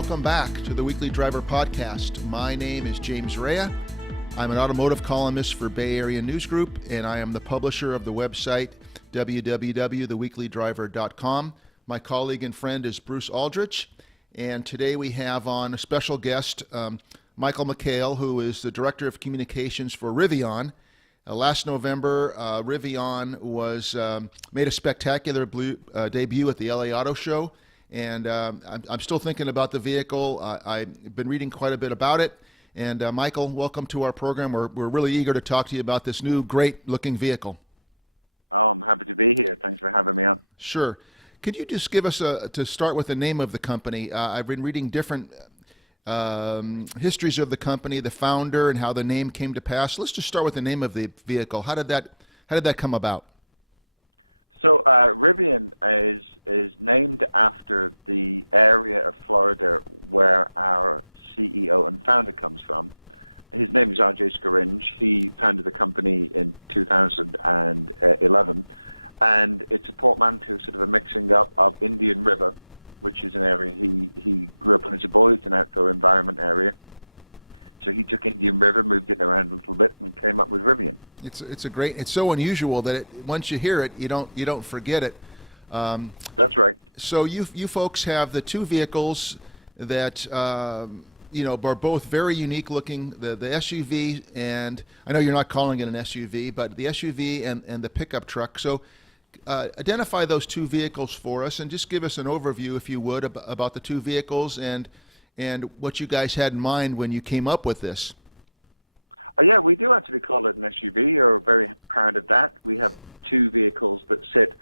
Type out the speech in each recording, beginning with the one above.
welcome back to the Weekly Driver podcast. My name is James Rea. I'm an automotive columnist for Bay Area News Group, and I am the publisher of the website www.TheWeeklyDriver.com. My colleague and friend is Bruce Aldrich, and today we have on a special guest, Michael McHale, who is the Director of Communications for Rivian. Last November, Rivian was made a spectacular debut at the LA Auto Show, and I'm still thinking about the vehicle. I've been reading quite a bit about it, and Michael, welcome to our program. We're really eager to talk to you about this new, great-looking vehicle. Oh, I'm happy to be here. Thanks for having me on. Sure. Could you just give us, to start with, the name of the company? I've been reading different histories of the company, the founder, and how the name came to pass. Let's just start with the name of the vehicle. How did that come about? So Rivian is named after the area of Florida where our CEO and founder comes from. His name is R.J. Scaringe. He founded the company in 2011, and it's four mountains a mixing up of Indian River, which is an area he grew up in. His boys an outdoor environment area. So he took Indian River, moved it around a little bit, and came up with Rivian. It's so unusual that once you hear it, you don't forget it. That's right. So you folks have the two vehicles that are both very unique looking. The SUV, and I know you're not calling it an SUV, but the SUV and the pickup truck. So identify those two vehicles for us, and just give us an overview, if you would, about the two vehicles and what you guys had in mind when you came up with this. Yeah, we do actually call it an SUV. We're very proud of that. We have two vehicles that sit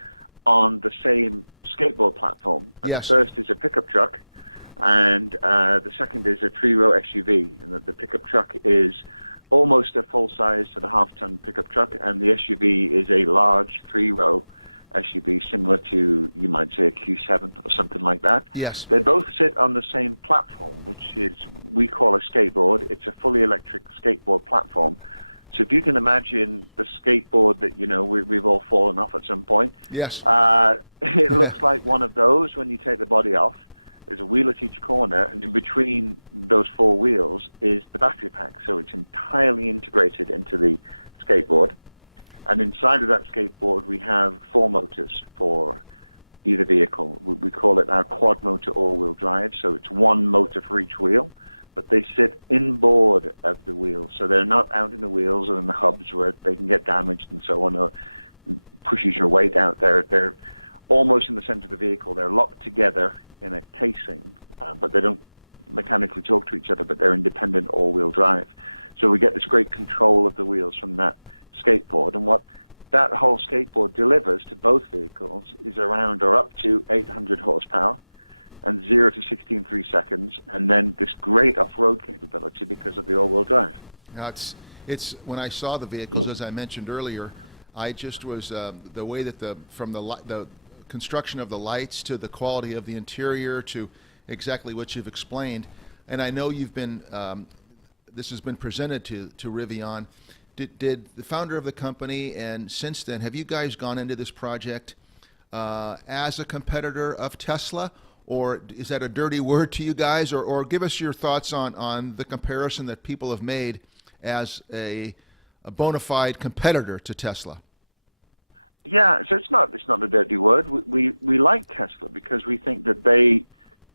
on the same skateboard platform. Yes. The first is a pickup truck, and the second is a three-row SUV. The pickup truck is almost a full-size half-ton pickup truck, and the SUV is a large three-row SUV, similar to, you might say, a Q7 or something like that. Yes. They both sit on the same platform, which is, we call a skateboard. It's a fully electric skateboard platform. So if you can imagine the skateboard that, we've all fallen off at some point. Yes. It looks like one of those when you take the body off. There's a wheel at each corner, and between those four wheels is the battery pack. So it's entirely integrated into the skateboard. And inside of that skateboard, we have four motors for either vehicle. We call it our quad motor all-wheel drive. So it's one motor for each wheel. They sit inboard of the wheels, so they're not out in the wheels of the hubs where they get damaged and so on, or pushes your weight out. They're almost in the center of the vehicle. They're locked together in a casing, but they don't mechanically talk to each other, but they're independent all-wheel drive. So we get this great control of the wheels from that skateboard. And what that whole skateboard delivers to both vehicles is around or up to 800 horsepower and 0 to 63 seconds. And then this great off-road capability because of the all-wheel drive. Now it's when I saw the vehicles, as I mentioned earlier, I just was the way that from the construction of the lights to the quality of the interior to exactly what you've explained, and I know you've been this has been presented to Rivian. Did the founder of the company, and since then, have you guys gone into this project as a competitor of Tesla? Or is that a dirty word to you guys? Or give us your thoughts on the comparison that people have made as a bona fide competitor to Tesla. Yeah, so it's not a dirty word. We like Tesla because we think that they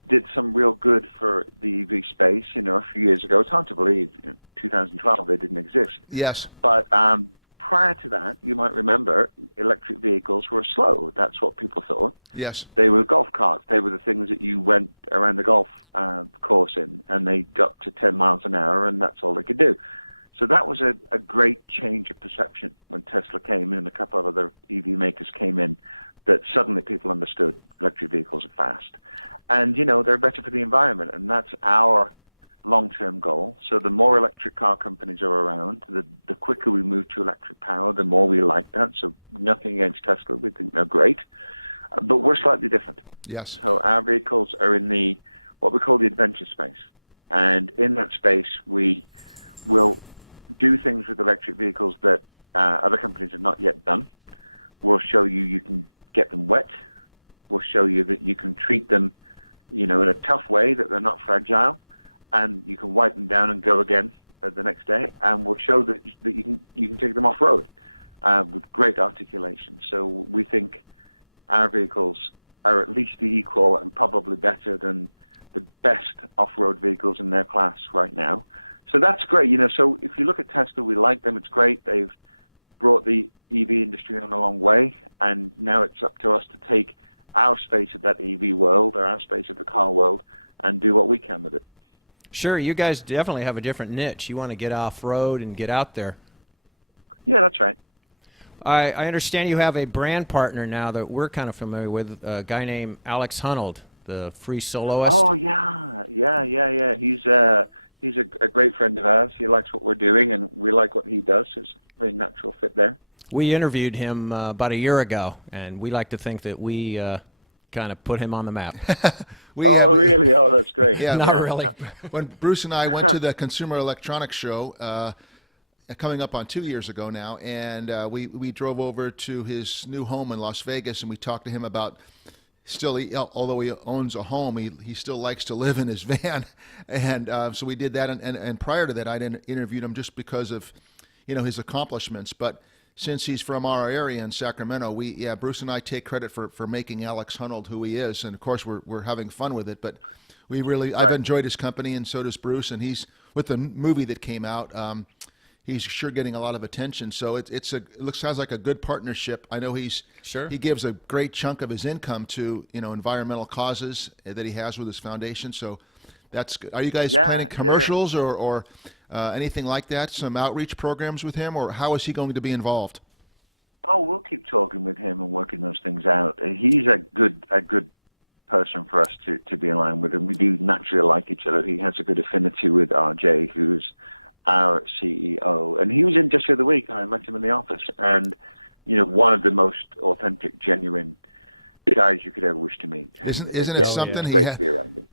did some real good for the EV space. A few years ago, it's hard to believe, 2012 they didn't exist. Yes. But prior to that, you might remember electric vehicles were slow. That's what people thought. Yes. They were golf carts. They were the things that you went around the golf course in, and they got to 10 miles an hour, and that's all they could do. So that was a great change of perception when Tesla came and a couple of the EV makers came in, that suddenly people understood electric vehicles are fast. And, they're better for the environment, and that's our long-term goal. So the more electric car companies are around, the quicker we move to electric power, the more we like that. So nothing against Tesla, we think they're great. But we're slightly different. Yes. So our vehicles are in what we call the adventure space. And in that space, we will do things with electric vehicles that other companies have not yet done. We'll show you can get them wet. We'll show you that you can treat them, in a tough way away, that they're not fragile, and you can wipe them down and go again the next day, and we'll show that you can take them off-road with great articulation. So we think our vehicles are at least equal and probably better than the best off-road vehicles in their class right now. So that's great. So if you look at Tesla, we like them. It's great. They've brought the EV industry in a long way, and now it's up to us to take our space in that EV world, our space in the car world, and do what we can with it. Sure, you guys definitely have a different niche. You want to get off-road and get out there. Yeah, that's right. I understand you have a brand partner now that we're kind of familiar with, a guy named Alex Honnold, the free soloist. Oh, yeah. He's a great friend of ours. He likes what we're doing, and we like what he does. It's a very natural fit there. We interviewed him about a year ago, and we like to think that we kind of put him on the map. Really? Oh, that's great. Yeah, Not really. When Bruce and I went to the Consumer Electronics Show, coming up on 2 years ago now, and we drove over to his new home in Las Vegas, and we talked to him about although he owns a home, he still likes to live in his van, and so we did that. And prior to that, I'd interviewed him just because of his accomplishments, but since he's from our area in Sacramento, Bruce and I take credit for making Alex Honnold who he is, and of course we're having fun with it. But I've enjoyed his company, and so does Bruce. And he's with the movie that came out. He's sure getting a lot of attention. So sounds like a good partnership. I know he gives a great chunk of his income to environmental causes that he has with his foundation. So that's good. Are you guys planning commercials or anything like that? Some outreach programs with him, or how is he going to be involved? Oh, we'll keep talking with him and working those things out. He's a good person for us to be aligned with. We do naturally like each other. He has a good affinity with RJ, who's our CEO. And he was in just the other week, and I met him in the office, and one of the most authentic, genuine guys you could ever wish to meet. Isn't it something? Yeah.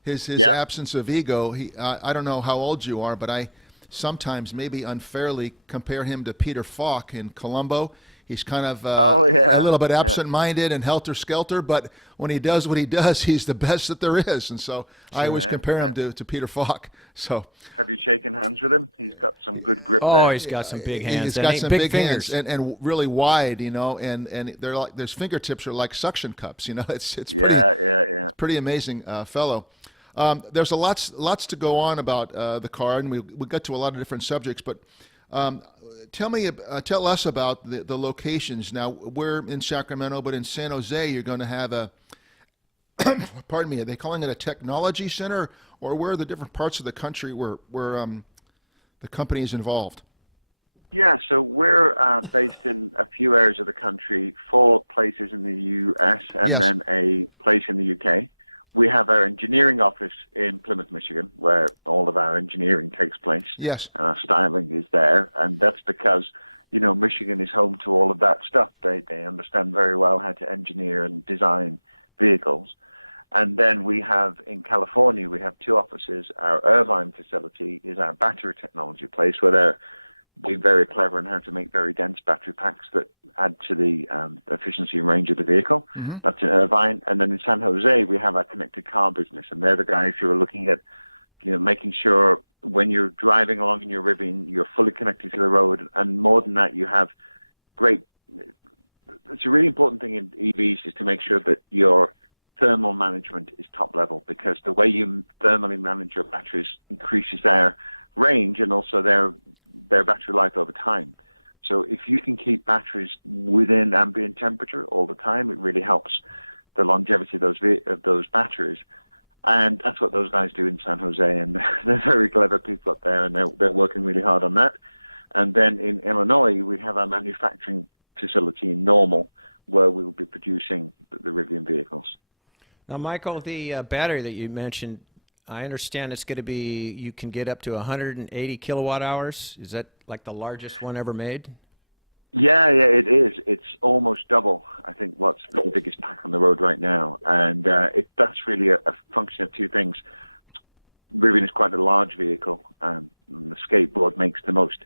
His absence of ego. I don't know how old you are, but I sometimes maybe unfairly compare him to Peter Falk in Columbo. He's kind of a little bit absent-minded and helter-skelter, but when he does what he does, he's the best that there is. And so I always compare him to Peter Falk. So. Have you shaken hands with him? He's got some good grip. Oh, he's got some big hands. He's got some big fingers. hands and really wide, and they're like his fingertips are like suction cups. It's pretty amazing fellow. There's lots to go on about the car, and we got to a lot of different subjects. But tell us about the locations. Now we're in Sacramento, but in San Jose, you're going to have a pardon me. Are they calling it a technology center, or where are the different parts of the country where the company is involved? Yeah, so we're based in a few areas of the country, 4 places in the U.S. and Yes. a place in the U.K. We have our engineering office in Plymouth, Michigan, where all of our engineering takes place. Yes. Styling is there, and that's because, Michigan is home to all of that stuff. They understand very well how to engineer and design vehicles. And then we have, in California, we have 2 offices. Our Irvine facility is our battery technology place, where they're very clever on how to make very dense battery packs that add to the efficiency and range of the vehicle. Mm-hmm. That's Irvine. And then in San Jose, we have our connected car business, and they're the guys who are looking at making sure when you're driving along in your Rivian, you're fully connected to the road, and more than that, you have great. It's a really important thing in EVs is to make sure that your thermal management is top level, because the way you thermally manage your batteries increases their range and also their battery life over time. So if you can keep batteries within ambient temperature all the time, it really helps the longevity of those batteries. And that's what those guys do in San Jose. And they're very clever people up there, and they're working really hard on that. And then in Illinois, we have our manufacturing facility, Normal, where we're producing the Rivian vehicles. Now, Michael, the battery that you mentioned, I understand it's going to be, you can get up to 180 kilowatt hours. Is that like the largest one ever made? Yeah, it is. It's almost double, I think, what's the biggest pack on the road right now. And that's really a function of 2 things. Rivian is quite a large vehicle. The skateboard makes the most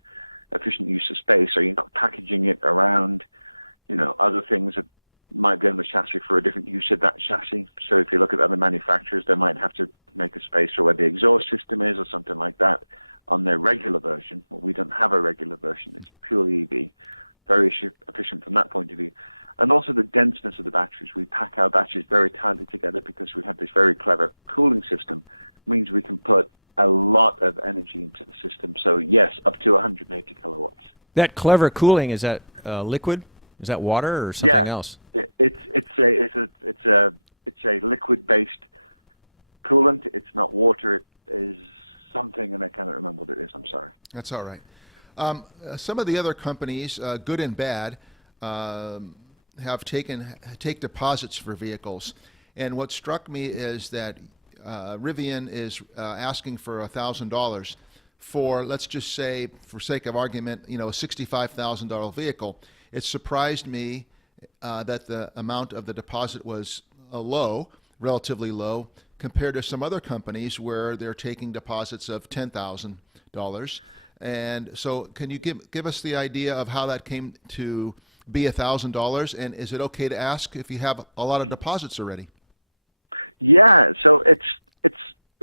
efficient use of space, so you're not packaging it around, other things that might be on the chassis for a different use of that chassis. So if you look at other manufacturers, they might have to make the space batches very tightly together because we have this very clever cooling system. It means we can put a lot of energy into the system. So yes, up to 150 kilowatts. That clever cooling, is that liquid? Is that water or something else? It's a liquid-based coolant. It's not water. It's something that I can't remember what it is. I'm sorry. That's all right. Some of the other companies, good and bad, take deposits for vehicles, and what struck me is that Rivian is asking for $1,000 for, let's just say, for sake of argument, a $65,000 vehicle. It surprised me that the amount of the deposit was relatively low, compared to some other companies where they're taking deposits of $10,000. And so, can you give us the idea of how that came to be $1,000? And is it okay to ask if you have a lot of deposits already? Yeah, so it's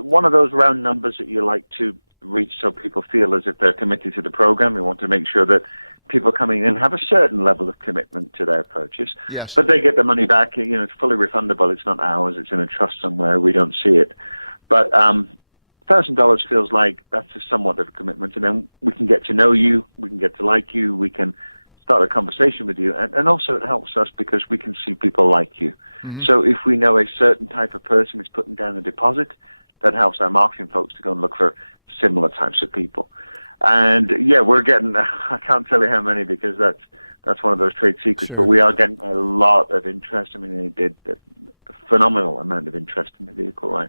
one of those round numbers that you like to reach, so people feel as if they're committed to the program. We want to make sure that people coming in have a certain level of commitment to their purchase. Yes. But they get the money back. It's fully refundable. It's not ours. It's in a trust somewhere. We don't see it. But $1,000 feels like that's somewhat of a commitment. And then we can get to know you, we can get to like you, we can start a conversation with you. And also it helps us because we can see people like you. Mm-hmm. So if we know a certain type of person is putting down a deposit, that helps our marketing folks to go look for similar types of people. And yeah, we're getting, I can't tell you how many because that's one of those trade secrets. Sure. But we are getting a lot of interest in it. Phenomenal amount of interest in the vehicle line.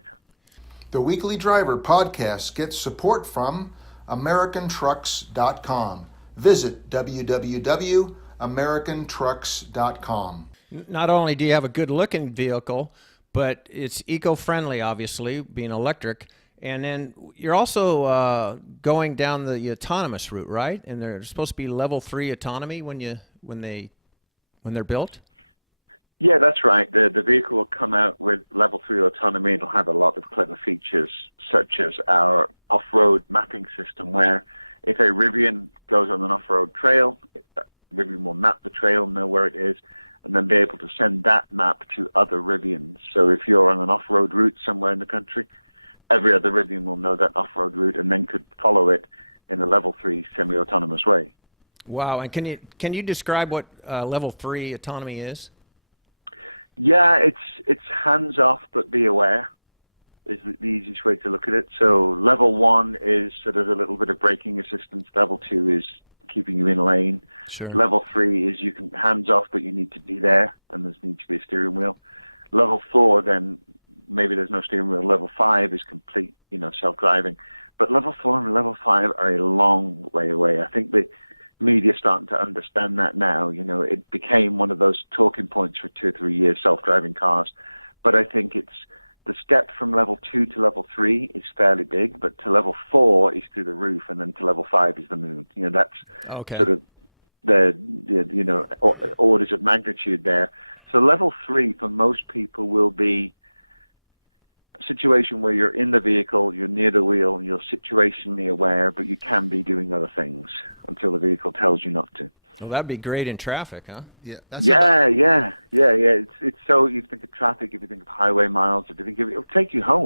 The Weekly Driver podcast gets support from AmericanTrucks.com. Visit www.americantrucks.com. Not only do you have a good-looking vehicle, but it's eco-friendly, obviously, being electric. And then you're also going down the autonomous route, right? And there's supposed to be level 3 autonomy when they're built. Yeah, that's right. The vehicle will come out with level 3 autonomy. It'll have a lot of clever features, such as our off-road mapping system, where if a Rivian goes on an off-road trail, Rivian will map the trail, know where it is, and then be able to send that map to other Rivians. So if you're on an off-road route somewhere in the country, every other Rivian will know that off-road route and then can follow it in the level 3 semi-autonomous way. Wow! And can you describe what level 3 autonomy is? Yeah, it's hands off, but be aware. This is the easiest way to look at it. So level 1 is sort of a little bit of braking assistance. Level 2 is keeping you in lane. Sure. Level 3 is you can hands off, but you need to be there. And there's need to be a steering wheel. Level 4, then maybe there's no steering wheel. Level 5 is complete, self-driving. But level 4 and level 5 are a long way away. I think that we are starting to understand that now. It became one of those talking points for 2 or 3 years, self-driving cars. But I think it's the step from level 2 to level 3 is fairly big, but to level 4 is through the roof, and then to level 5 is that's okay. Sort of all the orders of magnitude there. So level 3 for most people will be a situation where you're in the vehicle, you're near the wheel, you're situationally aware, but you can be doing other things until the vehicle tells you not to. Well, that'd be great in traffic, huh? Yeah, that's Yeah. about. It's so if it's traffic, if it's highway miles, it'll take you home.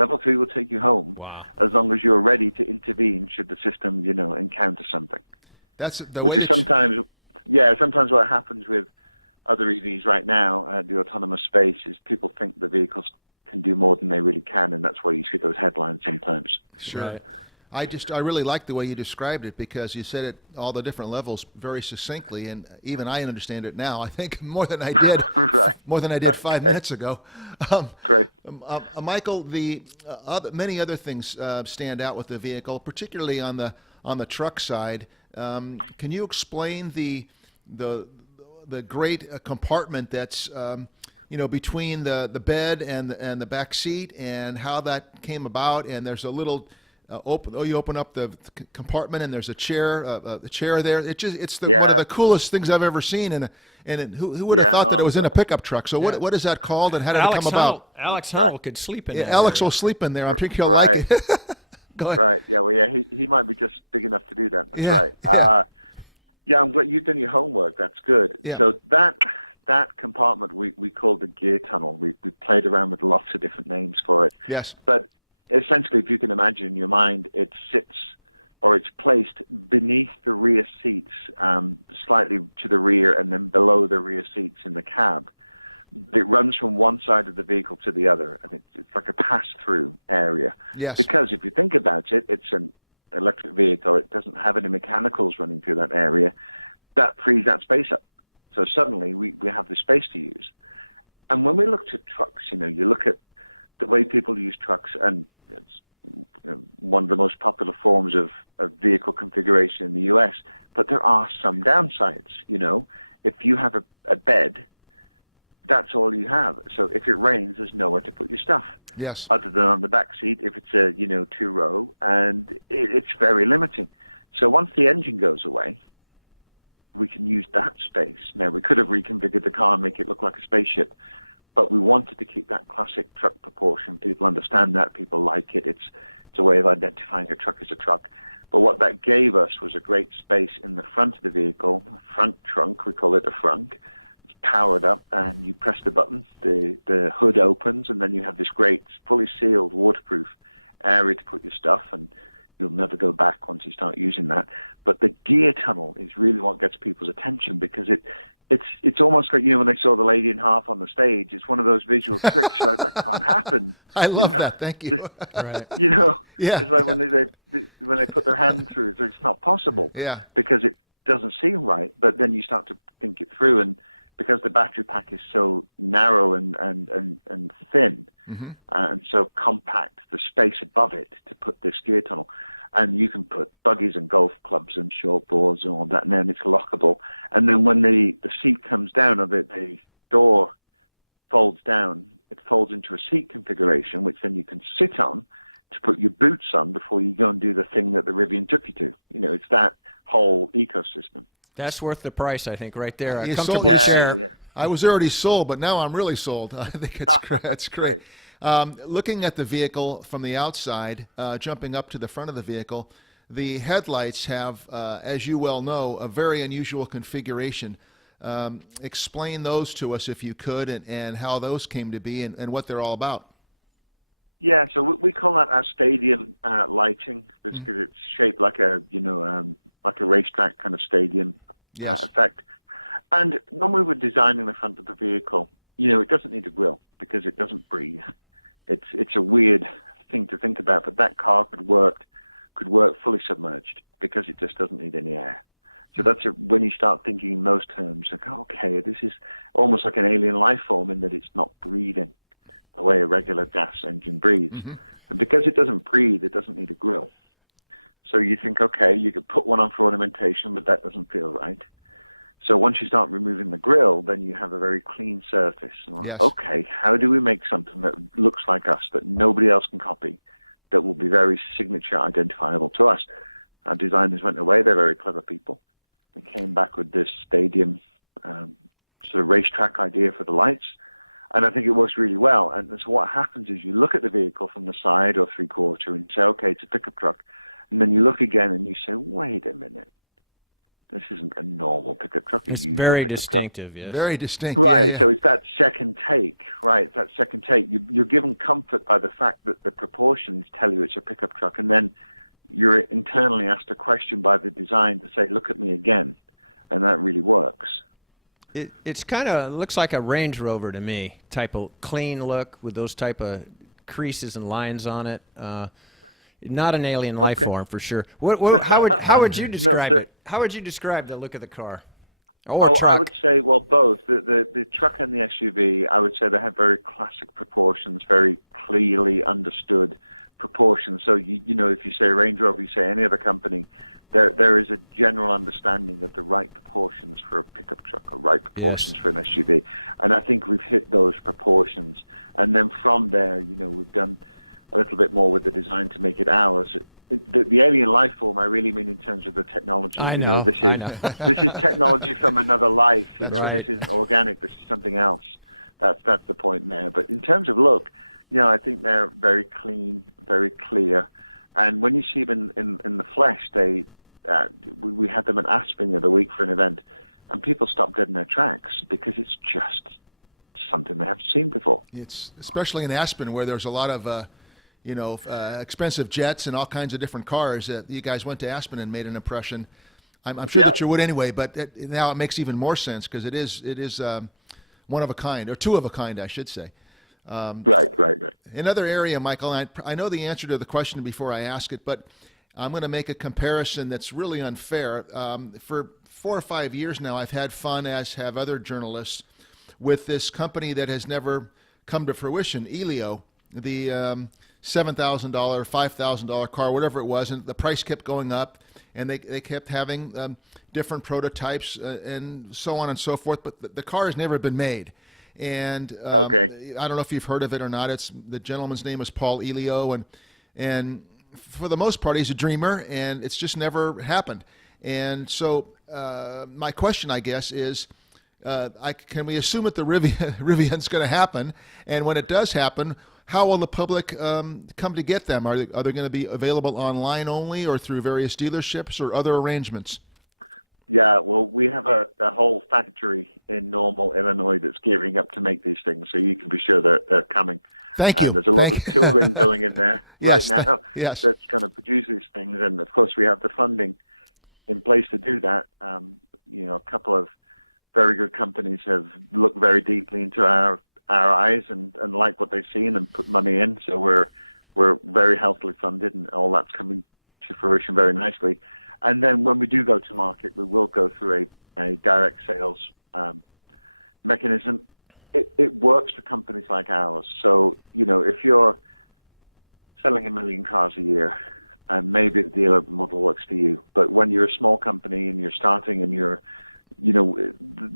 Level 3 will take you home. Wow. As long as you're ready to be, should the system, encounter something. That's the way that. Sometimes what happens with other EVs right now in the autonomous space is people think the vehicles can do more than they really can, and that's why you see those headlines sometimes. Sure. Right. I really like the way you described it because you said it all the different levels very succinctly, and even I understand it now. I think more than I did 5 minutes ago. Michael, the many other things stand out with the vehicle, particularly on the truck side. Can you explain the great compartment that's between the bed and the back seat, and how that came about? And there's a little you open up the compartment and there's a chair there. It's one of the coolest things I've ever seen. And who would have thought that it was in a pickup truck? So what is that called, and how did it come about? Alex Hunnell could sleep in there. Alex will sleep in there. I'm thinking he'll like it. Go ahead. Right, he might be just big enough to do that. Yeah. But you've done your homework. That's good. Yeah. So that compartment we call the gear Yes. But essentially, if you can imagine in your mind, it sits or it's placed beneath the rear seats, slightly to the rear and then below the rear seats in the cab. It runs from one side of the vehicle to the other. It's like a pass-through area. Yes. Because if you think about it, it's an electric vehicle. It doesn't have any mechanicals running through that area. That frees that space up. So suddenly we have the space to use. And when we looked at trucks, you look at the way people use trucks, it's one of the most popular forms of vehicle configuration in the U.S., but there are some downsides. If you have a bed, that's all you have. So if it rains, there's nowhere to put your stuff. Yes. Other than on the back seat, if it's a two-row, and it's very limiting. So once the engine goes away, we can use that space. Now, we could have reconfigured the car and make it look like a spaceship, but we wanted to keep that classic truck proportion. People understand that. People like it. It's a way of identifying a truck as a truck. But what that gave us was a great space in the front of the vehicle, the front trunk, we call it a frunk. It's powered up, and you press the button, the hood opens, and then you have this great, fully sealed, waterproof area to put your stuff. You'll never go back once you start using that. But the gear tunnel is really what gets people's attention, because it's almost like when they saw the lady in half on the stage. It's one of those visuals that shows what happened. I love that. Thank you. Right. Yeah. Like when they put their hand through it, it's not possible. Yeah. Because it doesn't seem right. But then you start to think it through, and because the battery pack is so narrow and thin and so compact, the space above it to put this gear tunnel, and you can put buggies and golf clubs and shortboards on that, and then it's lockable. And then when the seat comes down, or the door folds down, it folds into a seat configuration, which then you can sit on to put your boots on before you go and do the thing that the Rivian Jockey do. It's that whole ecosystem. That's worth the price, I think, right there. A You comfortable sold- chair. I was already sold, but now I'm really sold. I think it's great. It's great. Looking at the vehicle from the outside, jumping up to the front of the vehicle, the headlights have, as you well know, a very unusual configuration. Explain those to us if you could, and how those came to be, and what they're all about. Yeah, so we call that our stadium lighting. It's shaped like a racetrack kind of stadium. Yes. Effect. And when we were designing the front of the vehicle, it doesn't need a grill because it doesn't breathe. It's a weird thing to think about, but that car could work fully submerged because it just doesn't need any air. So that's when you start thinking those terms, like, okay, this is almost like an alien life form in that it's not breathing the way a regular gas engine breathes. Because it doesn't breathe, it doesn't need a grill. So you think, okay, you can put one on for ornamentation, but that doesn't feel right. So once you start removing the grill, then you have a very clean surface. Yes. Okay, how do we make something that looks like us, that nobody else can copy, that would be very signature identifiable to us? Our designers went away, they're very clever people. They came back with this stadium sort of racetrack idea for the lights, and I think it works really well. And so what happens is you look at the vehicle from the side or three-quarter and say, okay, it's a pickup truck. And then you look again and you say, wait a minute, this isn't a normal pickup truck. It's very distinctive, yes. Very distinct. Right, Yeah. so it's that second take, right? That second take. You're given comfort by the fact that the proportions tell you it's a pickup truck, and then you're internally asked a question by the design to say, look at me again, and that really works. It's kind of looks like a Range Rover to me, type of clean look with those type of creases and lines on it. Not an alien life form for sure. How would you describe it? How would you describe the look of the car or truck? I would say, well, both. The truck and the SUV, I would say they have very classic proportions, very clearly understood proportions. So, if you say Range Rover, you say any other company, there is a general understanding of the right proportions for a pickup truck, or right proportions for an SUV. And I think we've hit those proportions. And then from there, we've done a little bit more with the design to make it ours. The alien life form, I really mean in terms of the technology. I know. This is technology that would have a life. That's right. This is organic, this is something else. That's the point there. But in terms of look, I think they're very clean, very clear. And when you see them in the flesh, we had them at Aspen for the week for an event, and people stopped dead in their tracks because it's just something they haven't seen before. for. It's especially in Aspen where there's a lot of expensive jets and all kinds of different cars. You guys went to Aspen and made an impression. I'm sure that you would anyway, but now it makes even more sense because it is one of a kind, or two of a kind, I should say. Right. Another area, Michael, and I know the answer to the question before I ask it, but I'm going to make a comparison that's really unfair. For 4 or 5 years now, I've had fun, as have other journalists, with this company that has never come to fruition, Elio, the $7,000, $5,000 car, whatever it was, and the price kept going up, and they kept having different prototypes and so on and so forth, but the car has never been made. And I don't know if you've heard of it or not. The gentleman's name is Paul Elio, and for the most part, he's a dreamer, and it's just never happened. And so my question, I guess, is, can we assume that the Rivian's going to happen? And when it does happen, how will the public come to get them? Are they going to be available online only, or through various dealerships, or other arrangements? Yeah, well, we have a whole factory in Normal, Illinois that's gearing up to make these things, so you can be sure they're coming. Thank you. There's a Thank you. lot of going in there. Yes. Yes. That's going to produce these things, and of course we have the funding in place to do that. A couple of very good companies have looked very deeply into our eyes and like what they've seen and put money in, so we're very healthily funded, and all that's coming to fruition very nicely. And then when we do go to market, we will go through a direct sales mechanism. It works for companies like ours. So, if you're selling 1 million cars a year, maybe the dealer model works for you. But when you're a small company and you're starting and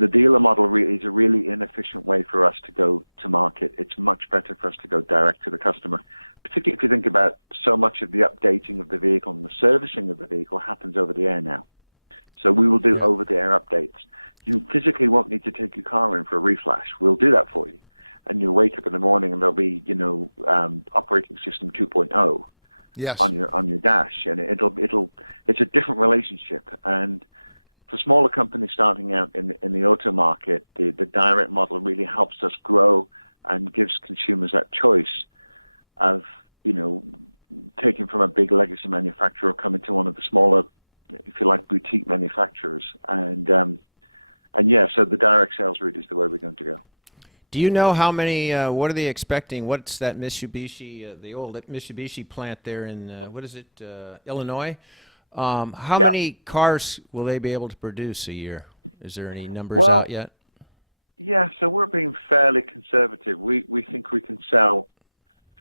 the dealer model is a really inefficient way for us to go to market. It's much better for us to go direct to the customer, particularly if you think about so much of the updating of the vehicle, the servicing of the vehicle happens over the air now. So we will do over-the-air updates. You physically won't need to take your car in for a reflash. We'll do that for you. And you'll wake up in the morning and there'll be, operating system 2.0. Yes. On the dash, and it's a different relationship. And smaller companies starting out in the auto market, the direct model really helps us grow and gives consumers that choice of, taking from a big legacy manufacturer coming to one of the smaller, if you like, boutique manufacturers. So the direct sales route is the way we're going to do it. Do you know how many, what are they expecting? What's that Mitsubishi, the old Mitsubishi plant there in, Illinois? How many cars will they be able to produce a year? Is there any numbers out yet? Yeah, so we're being fairly conservative. We think we can sell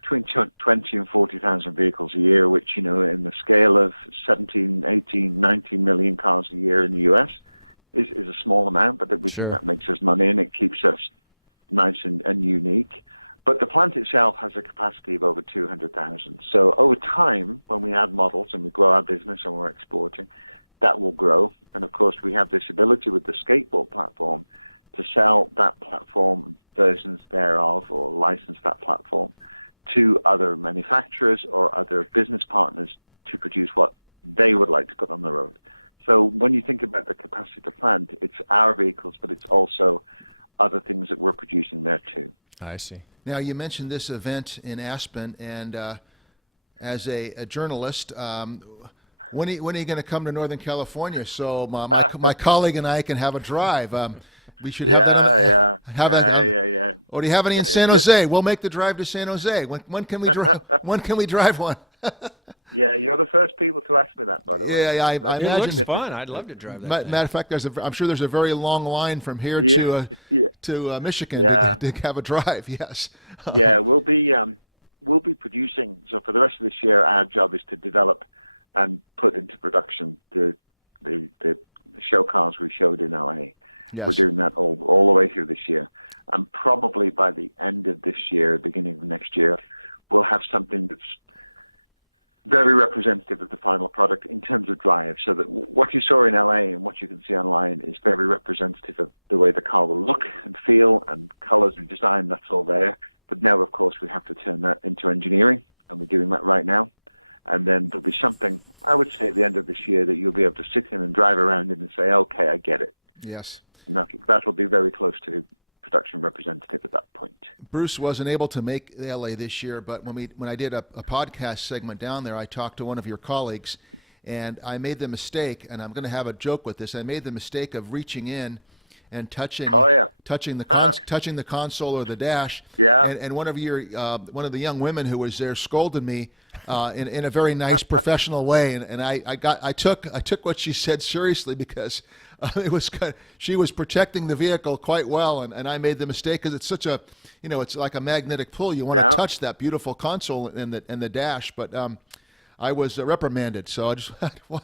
between 20 and 40,000 vehicles a year, which, at a scale of 17, 18, 19 million cars a year in the U.S. is a small amount, but it makes us money and it keeps us nice and unique. But the plant itself has a capacity of over 200,000. So over time, when we have models and we grow our business and we're exporting, that will grow. And of course, we have this ability with the skateboard platform to sell that platform versions thereof or license that platform to other manufacturers or other business partners to produce what they would like to put on the road. So when you think about the capacity of the plant, it's our vehicles, but it's also other things that we're producing there too. I see. Now, you mentioned this event in Aspen, and as a journalist, when are you going to come to Northern California so my colleague and I can have a drive? We should have that on the, Or do you have any in San Jose? We'll make the drive to San Jose. When can we drive? When can we drive one? Yeah, you're the first people to ask me that. Yeah, I imagine. It looks fun. I'd love to drive that. Matter of fact, I'm sure there's a very long line from here to Michigan to have a drive. Yes. We'll be producing. So for the rest of this year, our job is to develop and put into production the show cars we showed in LA. Yes. We're doing that all the way through this year, and probably by the end of this year, beginning of next year, we'll have something that's very representative of the final product in terms of drive. So that what you saw in LA and what you can see online is very representative of the way the car will look and feel, and colors and design. That's all there. But now, of course, we have to turn that into engineering, and we're doing that right now. And then there'll be something, I would say, at the end of this year that you'll be able to sit in and drive around and say, okay, I get it. Yes. That'll be very close to the production representative at that point. Bruce wasn't able to make LA this year, but when I did a podcast segment down there, I talked to one of your colleagues, and I made the mistake, and I'm going to have a joke with this. I made the mistake of reaching in and touching the console or the dash, and one of the young women who was there scolded me in a very nice professional way, and I took what she said seriously, because it was she was protecting the vehicle quite well, and I made the mistake because it's such a, it's like a magnetic pull. You want to touch that beautiful console and the dash, but I was reprimanded, so I just thought I'll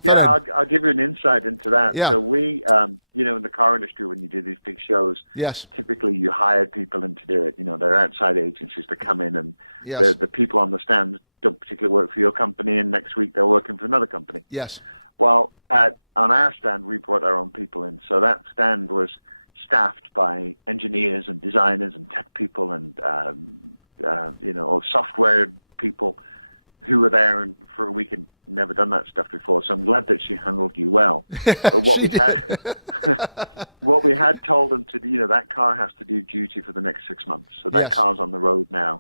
give you an insight into that. Yeah. So we, the car industry, when you do these big shows, Yes. typically you hire people to do it. They're outside agencies to come in, and Yes. the people on the stand don't particularly work for your company, and next week they're working for another company. Yes. Well, on our stand, we brought our own people in. So that stand was staffed by engineers and designers and tech people and, software people who were there for a week and never done that stuff before. So I'm glad that she handled you well. She did. What we had told them to do, that car has to do duty for the next 6 months. So Yes. that car's on the road now.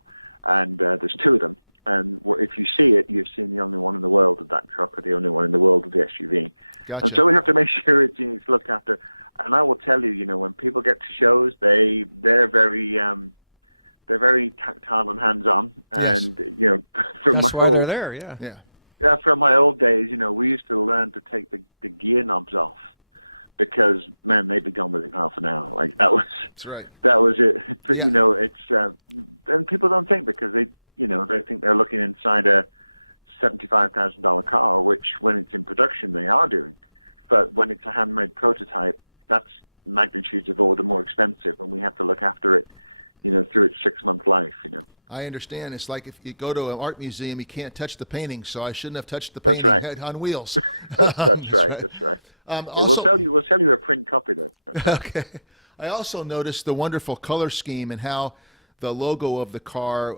And there's two of them. And if you see it, you've seen the only one in the world with that car, the only one in the world with the SUV. Gotcha. And so we have to make sure it's looked after. And I will tell you, when people get to shows, they're very tactile and hands-on. Yes. That's why they're there. Yeah. Yeah. From my old days, we used to learn to take the gear knobs off because, man, they'd be gone in half an hour. Like, That's right. that was it. So, Yeah. It's and people don't think, because they think they're looking inside a $75,000 car, which when it's in production they are doing. But when it's a handmade prototype, that's magnitudes of all the more expensive when we have to look after it, through its 6-month life. I understand. It's like if you go to an art museum, you can't touch the painting, so I shouldn't have touched the painting on wheels. That's right. Also, We'll send you a print copy of it. okay. I also noticed the wonderful color scheme and how the logo of the car,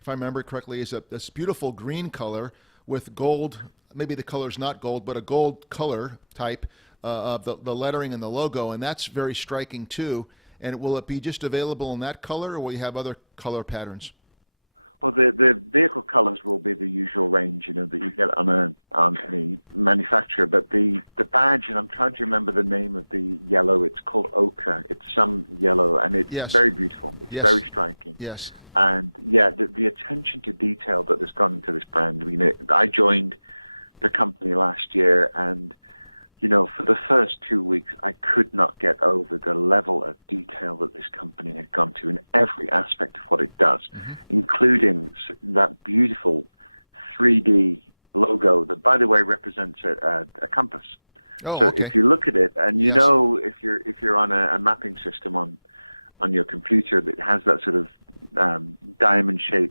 if I remember correctly, is this beautiful green color with gold. Maybe the color's not gold, but a gold color type of the lettering and the logo, and that's very striking too. And will it be just available in that color, or will you have other color patterns? Well, the vehicle colors will be the usual range that you get on any manufacturer, but the badge, I'm trying to remember the name of the yellow, it's called ochre. It's some yellow, and it's Yes. very beautiful. Yes. Very striking. Yes. The attention to detail that has gone to this brand. I joined the company last year, and for the first 2 weeks, I could not get over the level of detail that this company has gone to in every aspect of what it does, including that beautiful 3D logo that, by the way, represents a compass. Oh, So okay. if you look at it, and Yes. if you're on a mapping system on your computer that has that sort of diamond-shaped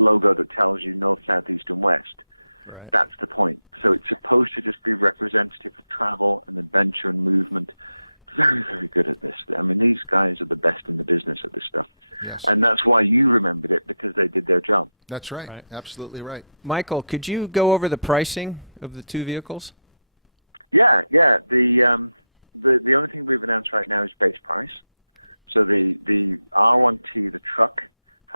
logo that tells you north, south, east, and west, Right. that's the point. So it's supposed to just be representative of travel and adventure and movement. Very, very good at this. These guys are the best in the business at this stuff. Yes. And that's why you remembered it, because they did their job. That's right. Right. Absolutely right. Michael, could you go over the pricing of the two vehicles? Yeah. The only thing we've announced right now is base price. So the R1T, the truck,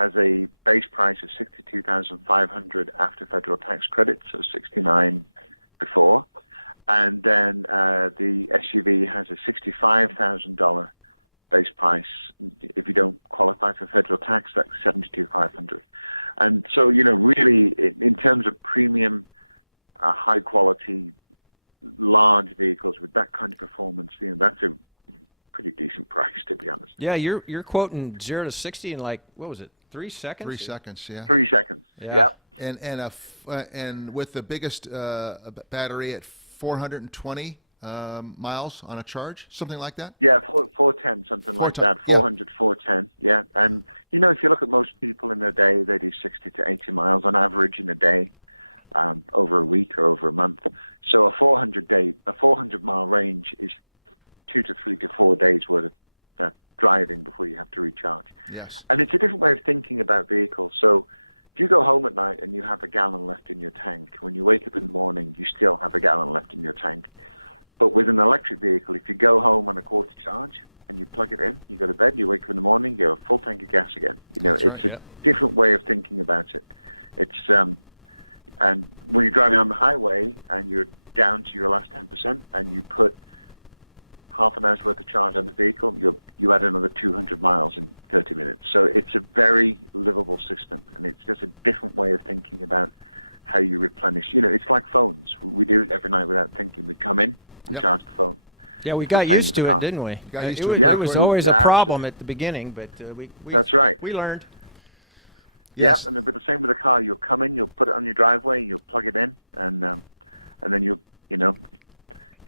has a base price of $62,500 after federal tax credits, so $69,000 before, and then the SUV has a $65,000 base price. If you don't qualify for federal tax, that's $72,500. And so, really, in terms of premium, high quality, large vehicles with that kind of performance, that's a pretty decent price, to be honest. Yeah, you're quoting 0 to 60 in like, what was it, 3 seconds? 3 seconds. Yeah. 3 seconds. Yeah. And with the biggest battery at 420 miles on a charge, something like that. Yeah, 410, something 410, like that. yeah. 410, yeah. And, if you look at most people in their day, they do 60 to 80 miles on average in a day, over a week or over a month. So a 400-mile range is 2 to 3 to 4 days worth of driving before you have to recharge. Yes. And it's a different way of thinking about vehicles. So if you go home at night and you have a gallon left in your tank, when you wake up in the morning, you still have a gallon left in your tank. But with an electric vehicle, if you go home on a quarter charge, you plug it in, you go to bed, you wake up in the morning, you're a full tank That's right. Yep. Different way of thinking about it. It's when you're driving on the highway and you're down to your last 10% and you put half an hour's worth of charge on the vehicle, you add another 200 miles in 30 minutes. So it's a very livable system. It's just a different way of thinking about how you replenish. It's like phones. We do it every night without thinking. We come in, Yep. charge the phone. Yeah, we got used to it, didn't we? Got used to it pretty was quick. always a problem at the beginning, but That's right. we learned. Yes. And the same with the car, you'll come in, you'll put it on your driveway, you'll plug it in, and then you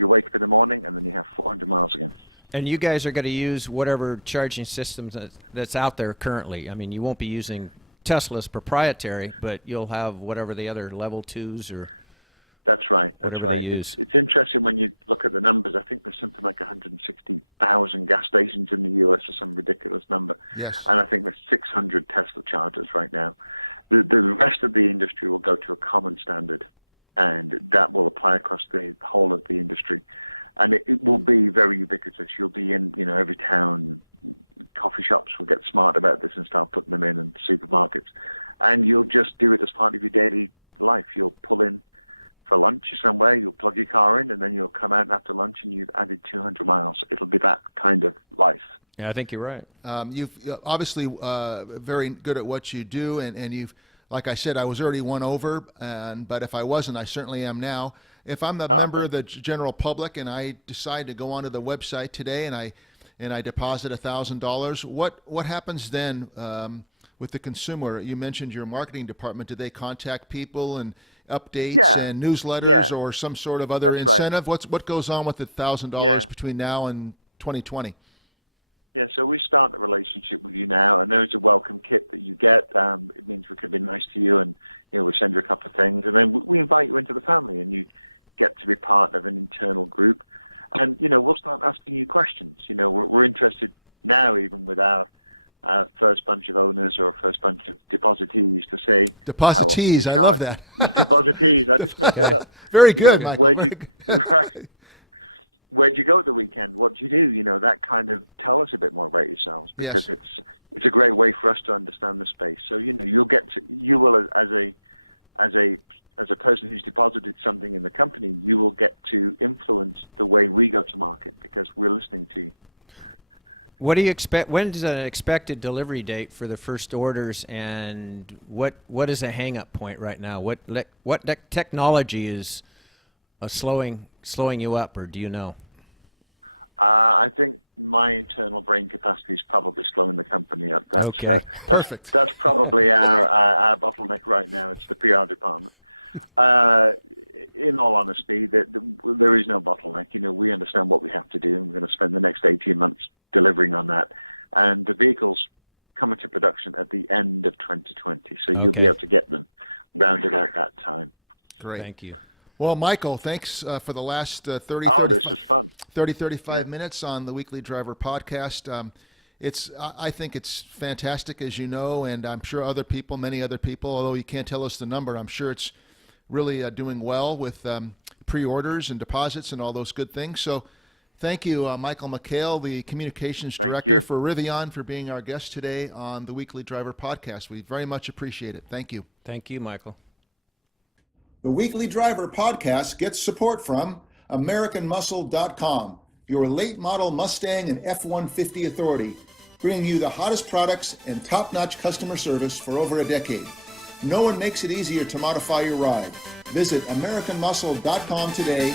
wait for the morning, and then you have 400 miles. And you guys are going to use whatever charging systems that's out there currently. I mean, you won't be using Tesla's proprietary, but you'll have whatever the other level 2s or That's right. whatever they use. It's interesting when you look at the numbers. I think there's something like 160,000 gas stations in the US. It's a ridiculous number. Yes. And I think there's 600 Tesla chargers right now. The rest of the industry will go to a common standard, and that will apply across the whole of the industry. And it will be very ubiquitous. You'll be in every town. Coffee shops will get smart about this and start putting them in, and supermarkets. And you'll just do it as part of your daily life. You'll pull in for lunch somewhere, you'll plug your car in, and then you'll come out after lunch and you've added 200 miles. It'll be that kind of life. Yeah, I think you're right. You've obviously very good at what you do, and you've, like I said, I was already won over, but if I wasn't, I certainly am now. If I'm a member of the general public and I decide to go onto the website today and I deposit $1,000, what happens then with the consumer? You mentioned your marketing department. Do they contact people and updates and newsletters or some sort of other incentive? What goes on with the $1,000 between now and 2020? So we start a relationship with you now, and there is a welcome kit that you get. We're being nice to you, and we send you a couple of things, and then we invite you into the family, and you get to be part of an internal group. And we'll start asking you questions. We're interested now, even with our first bunch of owners or first bunch of depositees, to say Depositees, I love that. depositees. Okay. Very good, Michael. Very good. Where'd you go the weekend? What do you do? That kind of tell us a bit more about yourselves. Yes. It's a great way for us to understand the space. So you will as a person who's deposited something in the company, you will get to influence the way we go to market because we're listening to you. What do you expect? When's an expected delivery date for the first orders, and what is a hang-up point right now? What technology is slowing you up, or do you know? I think my internal brain capacity is probably slowing the company up. Okay. Perfect. That's probably our bottleneck right now. It's the PR department. In all honesty, there is no bottleneck. We understand what we have to do. We've spent the next 18 months delivering on that. And the vehicles come into production at the end of 2020. So you'll be able to get them round about that time. Great. Thank you. Well, Michael, thanks for the last 35 minutes on the Weekly Driver podcast. I think it's fantastic, as you know, and I'm sure many other people, although you can't tell us the number, I'm sure it's really doing well with pre-orders and deposits and all those good things. So thank you, Michael McHale, the Communications Director for Rivian, for being our guest today on the Weekly Driver podcast. We very much appreciate it. Thank you. Thank you, Michael. The Weekly Driver podcast gets support from AmericanMuscle.com, your late model Mustang and F-150 authority, bringing you the hottest products and top-notch customer service for over a decade. No one makes it easier to modify your ride. Visit AmericanMuscle.com today